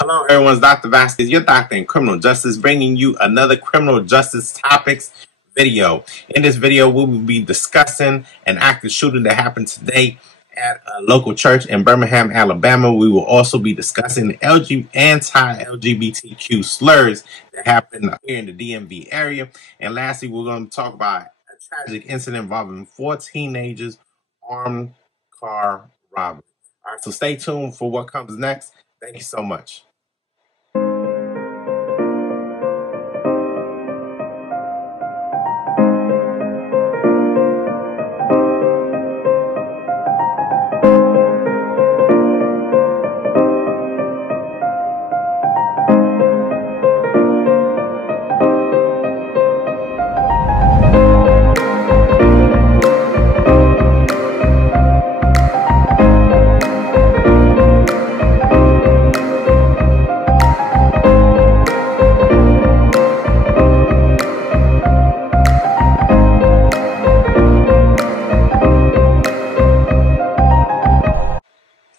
Hello, everyone. It's Dr. Vasquez, your doctor in criminal justice, bringing you another criminal justice topics video. In this video, we will be discussing an active shooting that happened today at a local church in Birmingham, Alabama. We will also be discussing anti-LGBTQ slurs that happened here in the DMV area. And lastly, we're going to talk about a tragic incident involving 4 teenagers, armed car robbery. All right, so stay tuned for what comes next. Thank you so much.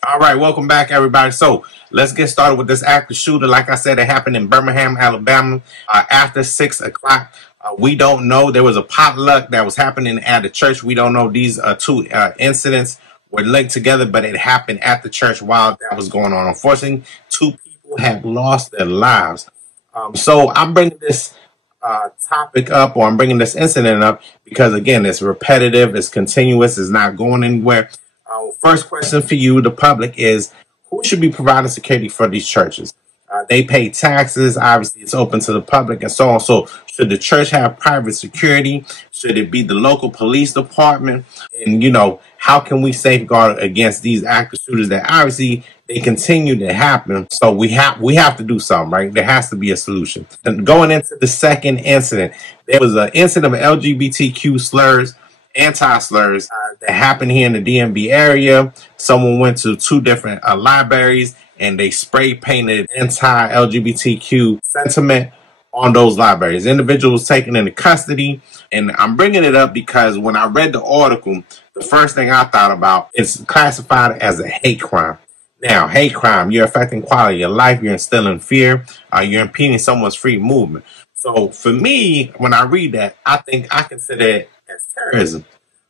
All right, welcome back, everybody. So let's get started with this active shooter. Like I said, it happened in Birmingham, Alabama, after 6 o'clock. We don't know. There was a potluck that was happening at the church. We don't know. These two incidents were linked together, but it happened at the church while that was going on. Unfortunately, 2 people have lost their lives. So I'm bringing this topic up, or I'm bringing this incident up because, again, it's repetitive, it's continuous, it's not going anywhere. First question for you, the public, is who should be providing security for these churches? They pay taxes. Obviously, it's open to the public and so on. So should the church have private security? Should it be the local police department? And, you know, how can we safeguard against these active shooters that obviously they continue to happen? So we have to do something, right? There has to be a solution. And going into the second incident, there was an incident of LGBTQ slurs, anti-slurs that happened here in the DMV area. Someone went to 2 different libraries and they spray painted anti-LGBTQ sentiment on those libraries. Individuals taken into custody. And I'm bringing it up because when I read the article, the first thing I thought about is classified as a hate crime. Now, hate crime, you're affecting quality of life, you're instilling fear, you're impeding someone's free movement. So for me, when I read that, I think I consider it as terrorism.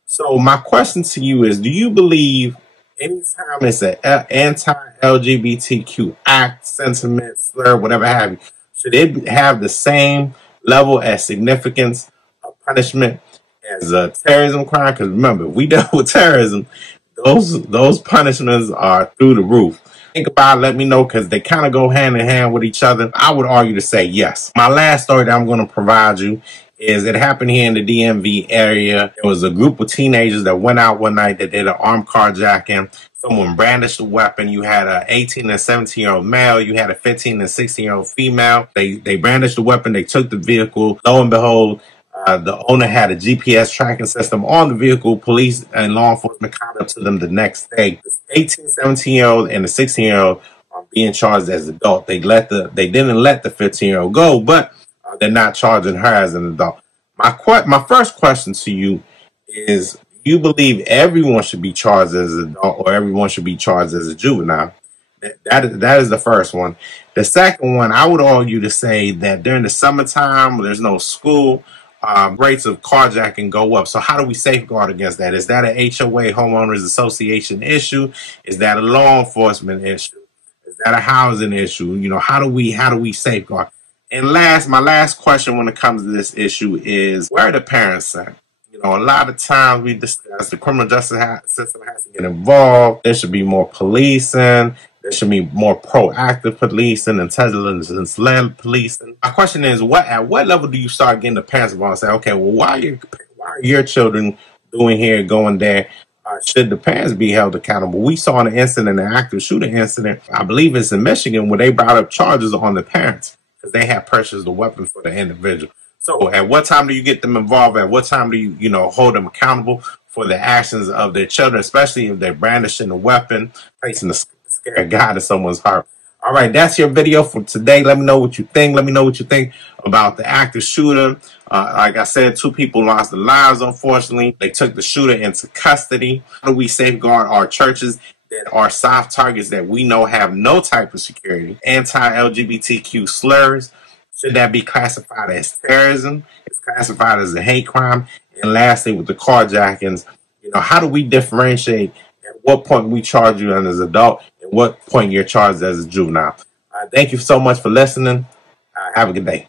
So my question to you is, do you believe anytime it's an anti-LGBTQ act, sentiment, slur, whatever have you, should it have the same level of significance of punishment as a terrorism crime? Because remember, if we deal with terrorism, those punishments are through the roof. Think about it, let me know, because they kind of go hand in hand with each other. I would argue to say yes. My last story that I'm going to provide you is it happened here in the DMV area. It was a group of teenagers that went out one night that did an armed carjacking. Someone brandished a weapon. You had an 18 and 17-year-old male. You had a 15 and 16-year-old female. They brandished the weapon. They took the vehicle. Lo and behold, the owner had a GPS tracking system on the vehicle. Police and law enforcement caught up to them the next day. The 18, 17-year-old and the 16-year-old are being charged as adults. They didn't let the 15-year-old go, but they're not charging her as an adult. My first question to you is, do you believe everyone should be charged as an adult or everyone should be charged as a juvenile? That is the first one. The second one, I would argue to say that during the summertime, when there's no school, rates of carjacking go up. So how do we safeguard against that? Is that an HOA, homeowners association issue? Is that a law enforcement issue? Is that a housing issue? You know, how do we safeguard? And my last question when it comes to this issue is, where are the parents at? You know, a lot of times we discuss the criminal justice system has to get involved. There should be more policing. There should be more proactive policing, intelligence-led policing. My question is, at what level do you start getting the parents involved and say, okay, well, why are your children doing here, going there? Should the parents be held accountable? We saw an incident, an active shooting incident, I believe it's in Michigan, where they brought up charges on the parents because they had purchased the weapon for the individual. So at what time do you get them involved? At what time do you hold them accountable for the actions of their children, especially if they're brandishing a weapon, placing a scare God in someone's heart? All right, that's your video for today. Let me know what you think. Let me know what you think about the active shooter. Like I said, 2 people lost their lives, unfortunately. They took the shooter into custody. How do we safeguard our churches that are soft targets that we know have no type of security, anti-LGBTQ slurs, should that be classified as terrorism? It's classified as a hate crime. And lastly, with the carjackings, how do we differentiate at what point we charge you as an adult and what point you're charged as a juvenile? Thank you so much for listening. Have a good day.